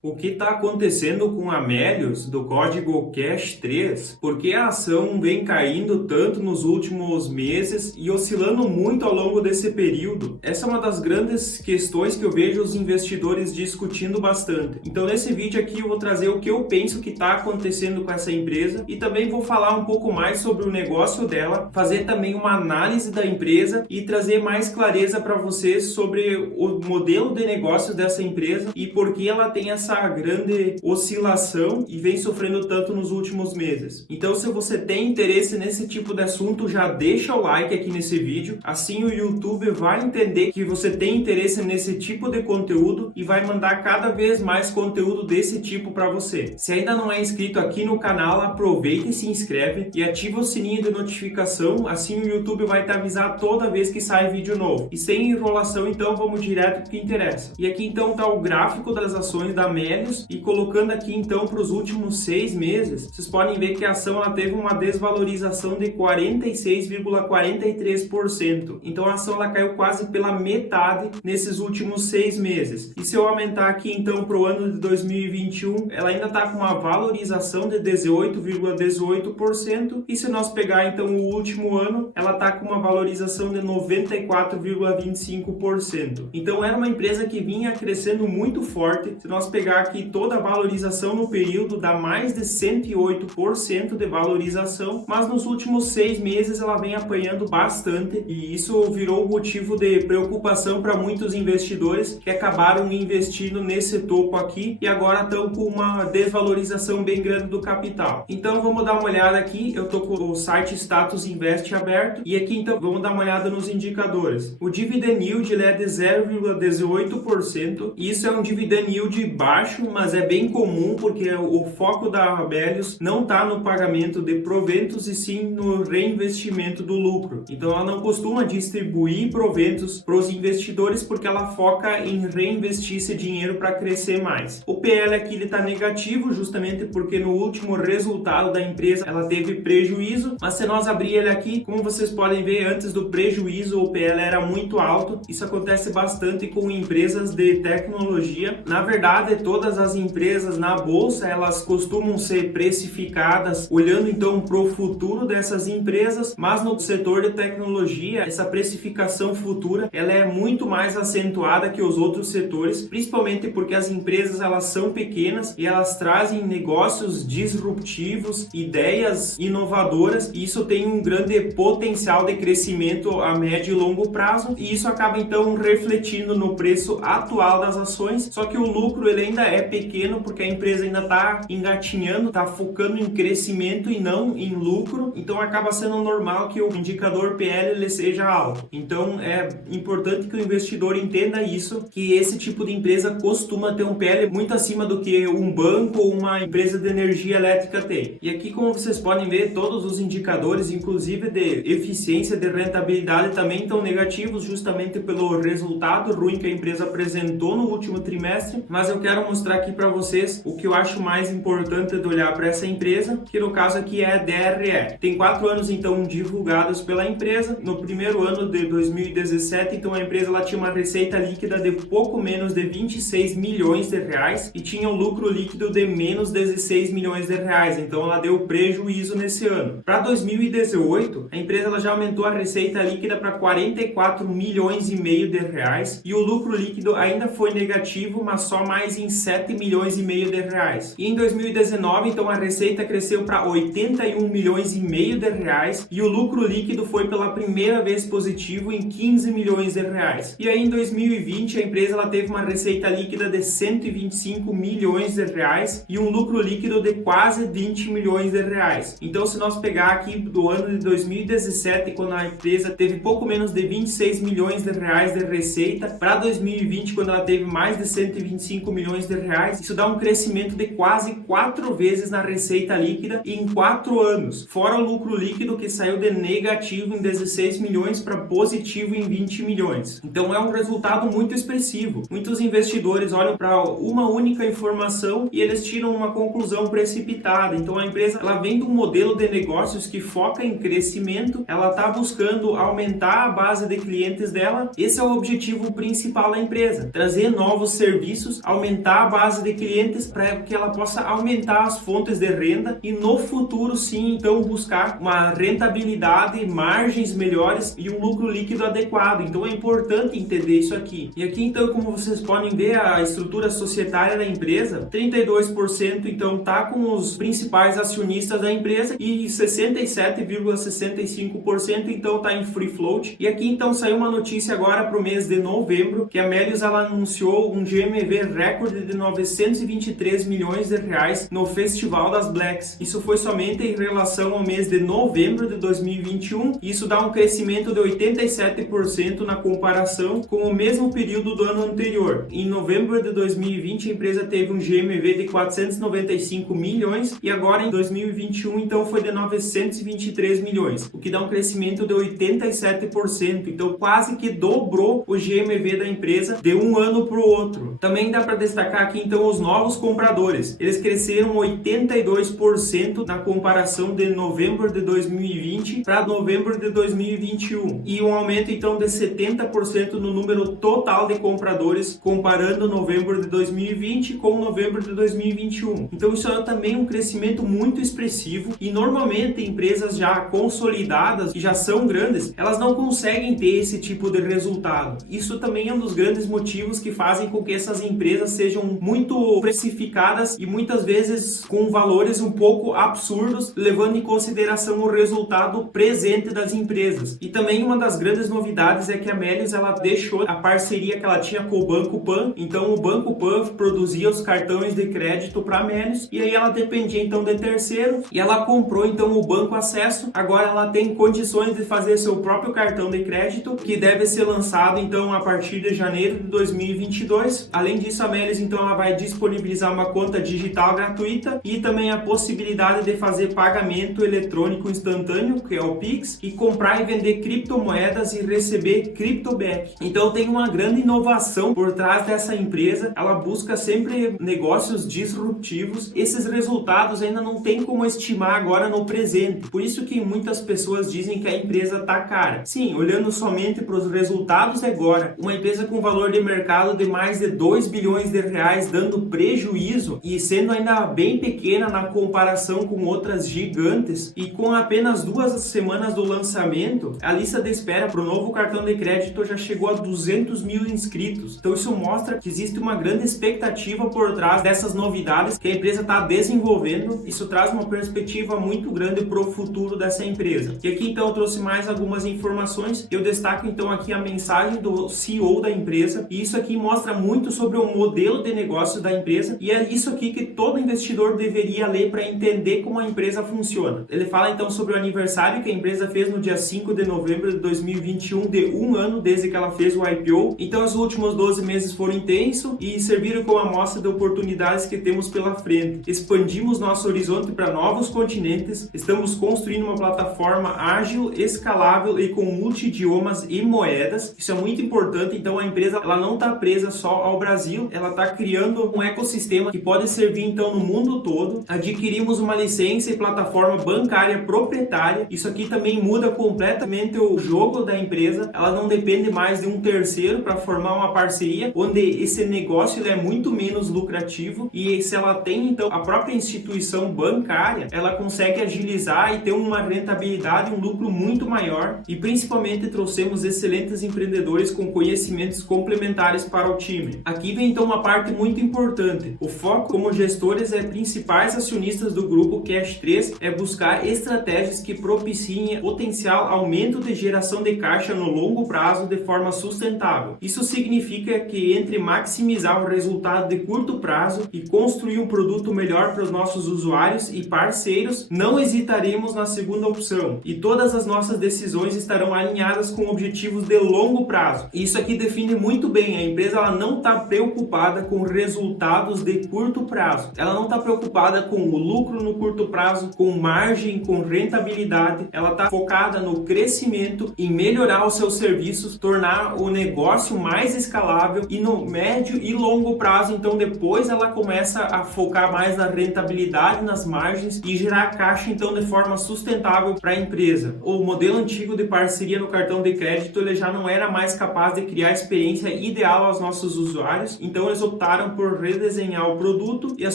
O que está acontecendo com a Melius do código Cash 3? Por que a ação vem caindo tanto nos últimos meses e oscilando muito ao longo desse período? Essa é uma das grandes questões que eu vejo os investidores discutindo bastante. Então nesse vídeo aqui eu vou trazer o que eu penso que está acontecendo com essa empresa e também vou falar um pouco mais sobre o negócio dela, fazer também uma análise da empresa e trazer mais clareza para vocês sobre o modelo de negócio dessa empresa e por que ela tem essa grande oscilação e vem sofrendo tanto nos últimos meses. Então, se você tem interesse nesse tipo de assunto, já deixa o like aqui nesse vídeo, assim o YouTube vai entender que você tem interesse nesse tipo de conteúdo e vai mandar cada vez mais conteúdo desse tipo para você. Se ainda não é inscrito aqui no canal, aproveita e se inscreve e ativa o sininho de notificação, assim o YouTube vai te avisar toda vez que sai vídeo novo. E sem enrolação, então vamos direto para o que interessa. E aqui então está o gráfico das ações da Melius e colocando aqui então para os últimos 6 meses, vocês podem ver que a ação ela teve uma desvalorização de 46,43%. Então a ação ela caiu quase pela metade nesses últimos 6 meses. E se eu aumentar aqui então para o ano de 2021, ela ainda está com uma valorização de 18,18%. E se nós pegar então o último ano, ela está com uma valorização de 94,25%. Então era uma empresa que vinha crescendo muito forte. Se nós pegar aqui toda a valorização no período, dá mais de 108% de valorização, mas nos últimos 6 meses ela vem apanhando bastante e isso virou motivo de preocupação para muitos investidores que acabaram investindo nesse topo aqui e agora estão com uma desvalorização bem grande do capital. Então vamos dar uma olhada aqui, eu estou com o site Status Invest aberto e aqui então vamos dar uma olhada nos indicadores. O dividend yield ele é de 0,18% e isso é um dividend yield baixo, mas é bem comum porque o foco da Melius não está no pagamento de proventos e sim no reinvestimento do lucro. Então ela não costuma distribuir proventos para os investidores porque ela foca em reinvestir esse dinheiro para crescer mais. O PL aqui está negativo justamente porque no último resultado da empresa ela teve prejuízo, mas se nós abrir ele aqui, como vocês podem ver, antes do prejuízo o PL era muito alto. Isso acontece bastante com empresas de tecnologia. Na verdade, todas as empresas na bolsa, elas costumam ser precificadas olhando então para o futuro dessas empresas, mas no setor de tecnologia, essa precificação futura, ela é muito mais acentuada que os outros setores, principalmente porque as empresas elas são pequenas e elas trazem negócios disruptivos, ideias inovadoras e isso tem um grande potencial de crescimento a médio e longo prazo e isso acaba então refletindo no preço atual das ações, só que o lucro ele ainda é pequeno porque a empresa ainda está engatinhando, está focando em crescimento e não em lucro, então acaba sendo normal que o indicador PL ele seja alto. Então é importante que o investidor entenda isso, que esse tipo de empresa costuma ter um PL muito acima do que um banco ou uma empresa de energia elétrica tem. E aqui, como vocês podem ver, todos os indicadores, inclusive de eficiência, de rentabilidade, também estão negativos justamente pelo resultado ruim que a empresa apresentou no último trimestre, mas eu quero mostrar aqui para vocês o que eu acho mais importante de olhar para essa empresa, que no caso aqui é a DRE. Tem 4 anos então divulgados pela empresa. No primeiro ano de 2017, então a empresa ela tinha uma receita líquida de pouco menos de 26 milhões de reais e tinha um lucro líquido de menos 16 milhões de reais, então ela deu prejuízo nesse ano. Para 2018, a empresa ela já aumentou a receita líquida para 44 milhões e meio de reais e o lucro líquido ainda foi negativo, mas só mais em 7 milhões e meio de reais. E em 2019, então a receita cresceu para 81 milhões e meio de reais e o lucro líquido foi pela primeira vez positivo em 15 milhões de reais. E aí em 2020 a empresa ela teve uma receita líquida de 125 milhões de reais e um lucro líquido de quase 20 milhões de reais. Então se nós pegar aqui do ano de 2017, quando a empresa teve pouco menos de 26 milhões de reais de receita, para 2020, quando ela teve mais de 125 milhões de reais, isso dá um crescimento de quase 4 vezes na receita líquida em 4 anos, fora o lucro líquido que saiu de negativo em 16 milhões para positivo em 20 milhões. Então é um resultado muito expressivo. Muitos investidores olham para uma única informação e eles tiram uma conclusão precipitada. Então a empresa ela vem de um modelo de negócios que foca em crescimento, ela está buscando aumentar a base de clientes dela. Esse é o objetivo principal da empresa, trazer novos serviços, aumentar aumentar a base de clientes para que ela possa aumentar as fontes de renda e no futuro sim, então buscar uma rentabilidade, margens melhores e um lucro líquido adequado. Então é importante entender isso aqui. E aqui então, como vocês podem ver, a estrutura societária da empresa, 32% então tá com os principais acionistas da empresa e 67,65% então tá em free float. E aqui então saiu uma notícia agora para o mês de novembro que a Melius ela anunciou um GMV recorde de 923 milhões de reais no Festival das Blacks. Isso foi somente em relação ao mês de novembro de 2021. Isso dá um crescimento de 87% na comparação com o mesmo período do ano anterior. Em novembro de 2020 a empresa teve um GMV de 495 milhões e agora em 2021 então foi de 923 milhões, o que dá um crescimento de 87%. Então quase que dobrou o GMV da empresa de um ano para o outro. Também dá para destacar aqui então os novos compradores. Eles cresceram 82% na comparação de novembro de 2020 para novembro de 2021 e um aumento então de 70% no número total de compradores comparando novembro de 2020 com novembro de 2021. Então isso é também um crescimento muito expressivo e normalmente empresas já consolidadas e já são grandes, elas não conseguem ter esse tipo de resultado. Isso também é um dos grandes motivos que fazem com que essas empresas sejam muito precificadas e muitas vezes com valores um pouco absurdos, levando em consideração o resultado presente das empresas. E também uma das grandes novidades é que a Melius ela deixou a parceria que ela tinha com o Banco Pan. Então o Banco Pan produzia os cartões de crédito para a Melius e aí ela dependia então de terceiro e ela comprou então o Banco Acesso. Agora ela tem condições de fazer seu próprio cartão de crédito que deve ser lançado então a partir de janeiro de 2022. Além disso, a Melius então ela vai disponibilizar uma conta digital gratuita e também a possibilidade de fazer pagamento eletrônico instantâneo, que é o Pix, e comprar e vender criptomoedas e receber CryptoBack. Então tem uma grande inovação por trás dessa empresa. Ela busca sempre negócios disruptivos. Esses resultados ainda não tem como estimar agora no presente. Por isso que muitas pessoas dizem que a empresa tá cara. Sim, olhando somente para os resultados agora, uma empresa com valor de mercado de mais de 2 bilhões de reais dando prejuízo e sendo ainda bem pequena na comparação com outras gigantes e com apenas 2 semanas do lançamento, a lista de espera para o novo cartão de crédito já chegou a 200 mil inscritos. Então isso mostra que existe uma grande expectativa por trás dessas novidades que a empresa está desenvolvendo. Isso traz uma perspectiva muito grande para o futuro dessa empresa. E aqui então eu trouxe mais algumas informações. Eu destaco então aqui a mensagem do CEO da empresa e isso aqui mostra muito sobre o modelo de negócio da empresa e é isso aqui que todo investidor deveria ler para entender como a empresa funciona. Ele fala então sobre o aniversário que a empresa fez no dia 5 de novembro de 2021, de um ano desde que ela fez o IPO. Então os últimos 12 meses foram intensos e serviram como amostra de oportunidades que temos pela frente. Expandimos nosso horizonte para novos continentes, estamos construindo uma plataforma ágil, escalável e com multi-idiomas e moedas. Isso é muito importante. Então a empresa ela não está presa só ao Brasil, ela está criando um ecossistema que pode servir então no mundo todo. Adquirimos uma licença e plataforma bancária proprietária. Isso aqui também muda completamente o jogo da empresa. Ela não depende mais de um terceiro para formar uma parceria, onde esse negócio ele é muito menos lucrativo e se ela tem então a própria instituição bancária, ela consegue agilizar e ter uma rentabilidade, um lucro muito maior e principalmente trouxemos excelentes empreendedores com conhecimentos complementares para o time. Aqui vem então uma parte muito importante. O foco como gestores e principais acionistas do grupo Cash 3 é buscar estratégias que propiciem potencial aumento de geração de caixa no longo prazo de forma sustentável. Isso significa que entre maximizar o resultado de curto prazo e construir um produto melhor para os nossos usuários e parceiros, não hesitaremos na segunda opção e todas as nossas decisões estarão alinhadas com objetivos de longo prazo. Isso aqui define muito bem, a empresa ela não está preocupada com resultados de curto prazo, ela não está preocupada com o lucro no curto prazo, com margem, com rentabilidade, ela está focada no crescimento, em melhorar os seus serviços, tornar o negócio mais escalável e no médio e longo prazo, então depois ela começa a focar mais na rentabilidade, nas margens e gerar caixa então de forma sustentável para a empresa. O modelo antigo de parceria no cartão de crédito ele já não era mais capaz de criar a experiência ideal aos nossos usuários, então eles optaram por redesenhar o produto e as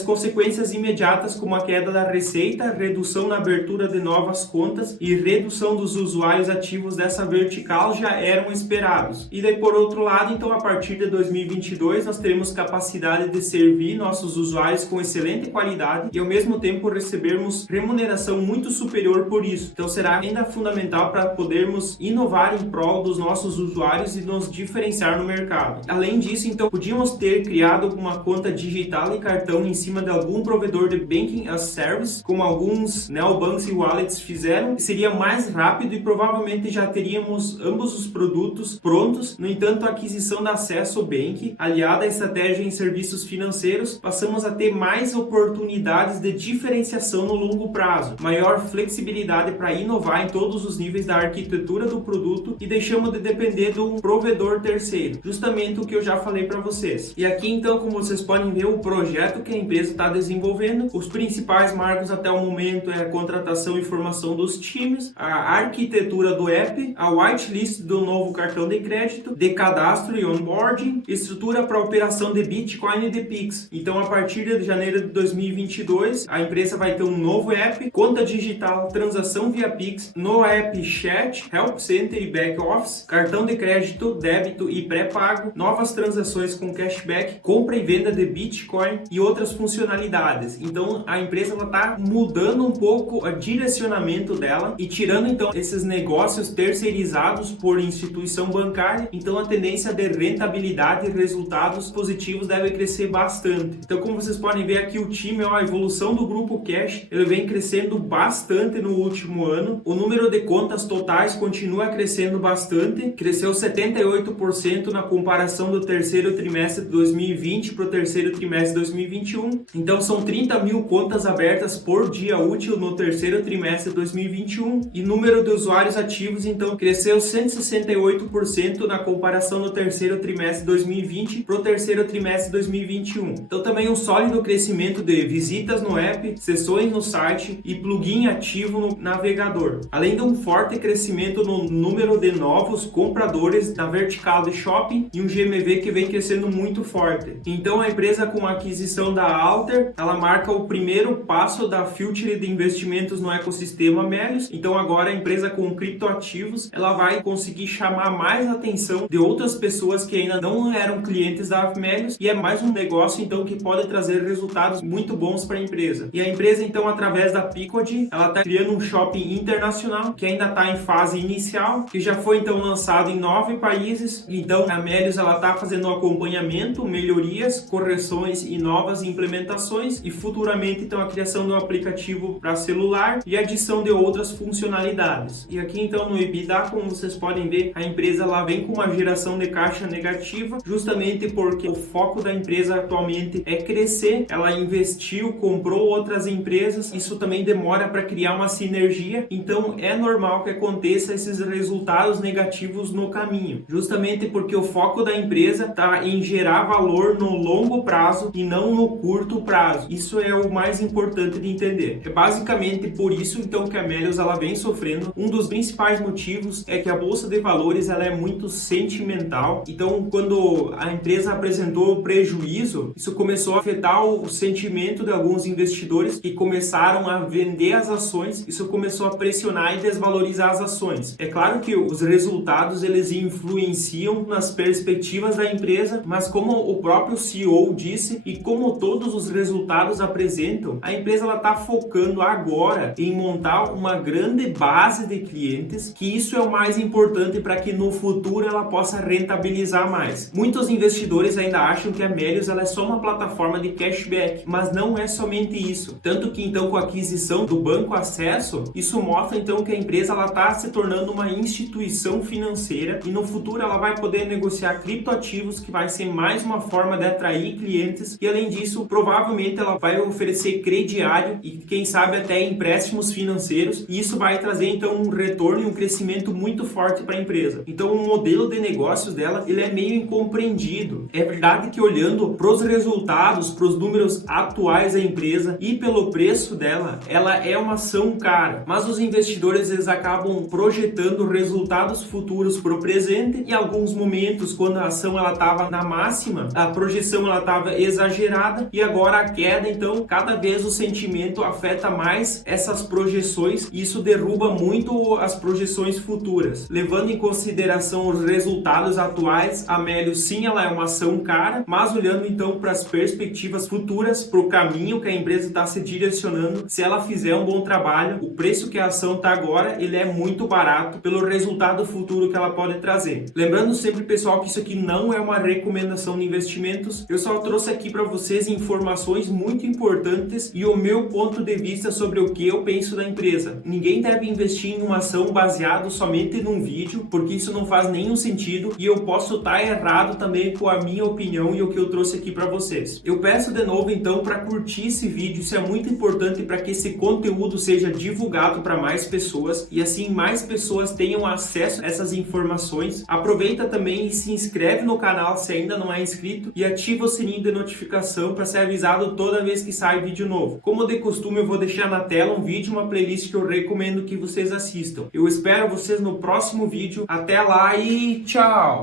consequências imediatas, como a queda da receita, redução na abertura de novas contas e redução dos usuários ativos dessa vertical, já eram esperados. E daí, por outro lado, então, a partir de 2022, nós teremos capacidade de servir nossos usuários com excelente qualidade e, ao mesmo tempo, recebermos remuneração muito superior por isso. Então, será ainda fundamental para podermos inovar em prol dos nossos usuários e nos diferenciar no mercado. Além disso, então, podíamos ter criado uma conta digital e cartão em cima de algum provedor de Banking as Service, como alguns neobanks e wallets fizeram, seria mais rápido e provavelmente já teríamos ambos os produtos prontos. No entanto, a aquisição da Acesso Bank, aliada à estratégia em serviços financeiros, passamos a ter mais oportunidades de diferenciação no longo prazo, maior flexibilidade para inovar em todos os níveis da arquitetura do produto e deixamos de depender de um provedor terceiro, justamente o que eu já falei para vocês. E aqui então, como vocês podem ver, o projeto que a empresa está desenvolvendo, os principais marcos até o momento é a contratação e formação dos times, a arquitetura do app, a whitelist do novo cartão de crédito, de cadastro e onboarding, estrutura para operação de Bitcoin e de Pix. Então, a partir de janeiro de 2022, a empresa vai ter um novo app, conta digital, transação via Pix, no app chat, help center e back office, cartão de crédito, débito e pré-pago, novas transações com cashback, compra e venda de Bitcoin e outras funcionalidades. Então, a empresa está mudando um pouco o direcionamento dela e tirando então esses negócios terceirizados por instituição bancária. Então, a tendência de rentabilidade e resultados positivos deve crescer bastante. Então, como vocês podem ver aqui, o time, a evolução do grupo Cash, ele vem crescendo bastante no último ano. O número de contas totais continua crescendo bastante, cresceu 78% na comparação do terceiro trimestre de 2020 para o terceiro trimestre de 2021. Então, são 30 mil contas abertas por dia útil no terceiro trimestre de 2021 e número de usuários ativos, então, cresceu 168% na comparação do terceiro trimestre de 2020 para o terceiro trimestre de 2021. Então, também um sólido crescimento de visitas no app, sessões no site e plugin ativo no navegador, além de um forte crescimento no número de novos compradores na vertical de shopping e um GMV que vem crescendo muito forte. Então, a empresa, com a aquisição da Alter, ela marca o primeiro passo da Future de investimentos no ecossistema Melius. Então, agora a empresa com criptoativos, ela vai conseguir chamar mais atenção de outras pessoas que ainda não eram clientes da Melius, e é mais um negócio então que pode trazer resultados muito bons para a empresa. E a empresa então, através da Picod, ela está criando um shopping internacional que ainda está em fase inicial, que já foi então lançado em 9 países. Então, a Melius, ela está fazendo um acompanhamento, melhorias, correções e novas implementações, e futuramente então a criação de um aplicativo para celular e adição de outras funcionalidades. E aqui então no EBITDA, como vocês podem ver, a empresa lá vem com uma geração de caixa negativa, justamente porque o foco da empresa atualmente é crescer. Ela investiu, comprou outras empresas, isso também demora para criar uma sinergia, então é normal que aconteça esses resultados negativos no caminho, justamente porque o foco da empresa está em gerar valor no longo prazo e não no curto prazo. Isso é o mais importante de entender. É basicamente por isso então que a Melius, ela vem sofrendo. Um dos principais motivos é que a bolsa de valores, ela é muito sentimental. Então, quando a empresa apresentou o prejuízo, isso começou a afetar o sentimento de alguns investidores que começaram a vender as ações. Isso começou a pressionar e desvalorizar as ações. É claro que os resultados, eles influenciam nas perspectivas da empresa, mas como o próprio CEO disse e como todos os resultados apresentam, a empresa está focando agora em montar uma grande base de clientes, que isso é o mais importante para que no futuro ela possa rentabilizar mais. Muitos investidores ainda acham que a Melius, ela é só uma plataforma de cashback, mas não é somente isso. Tanto que então, com a aquisição do Banco Acesso, isso mostra então que a empresa está se tornando uma instituição financeira e no futuro ela vai poder negociar criptoativos, que vai ser mais uma forma de atrair clientes, e além disso, provavelmente ela vai oferecer crediário e quem sabe até empréstimos financeiros, e isso vai trazer então um retorno e um crescimento muito forte para a empresa. Então, o modelo de negócios dela, ele é meio incompreendido. É verdade que, olhando para os resultados, para os números atuais da empresa e pelo preço dela, ela é uma ação cara, mas os investidores, eles acabam projetando resultados futuros para o presente. Em alguns momentos, quando a ação ela estava na máxima, ela projeção ela estava exagerada e agora a queda, então cada vez o sentimento afeta mais essas projeções e isso derruba muito as projeções futuras. Levando em consideração os resultados atuais, a Melius sim, ela é uma ação cara, mas olhando então para as perspectivas futuras, para o caminho que a empresa está se direcionando, se ela fizer um bom trabalho, o preço que a ação está agora, ele é muito barato pelo resultado futuro que ela pode trazer. Lembrando sempre, pessoal, que isso aqui não é uma recomendação de investimentos, eu só trouxe aqui para vocês informações muito importantes e o meu ponto de vista sobre o que eu penso da empresa. Ninguém deve investir em uma ação baseado somente num vídeo, porque isso não faz nenhum sentido e eu posso estar errado também com a minha opinião e o que eu trouxe aqui para vocês. Eu peço de novo então para curtir esse vídeo, isso é muito importante para que esse conteúdo seja divulgado para mais pessoas e assim mais pessoas tenham acesso a essas informações. Aproveita também e se inscreve no canal se ainda não é inscrito e ativa o sininho de notificação para ser avisado toda vez que sai vídeo novo. Como de costume, eu vou deixar na tela um vídeo, uma playlist que eu recomendo que vocês assistam. Eu espero vocês no próximo vídeo. Até lá e tchau!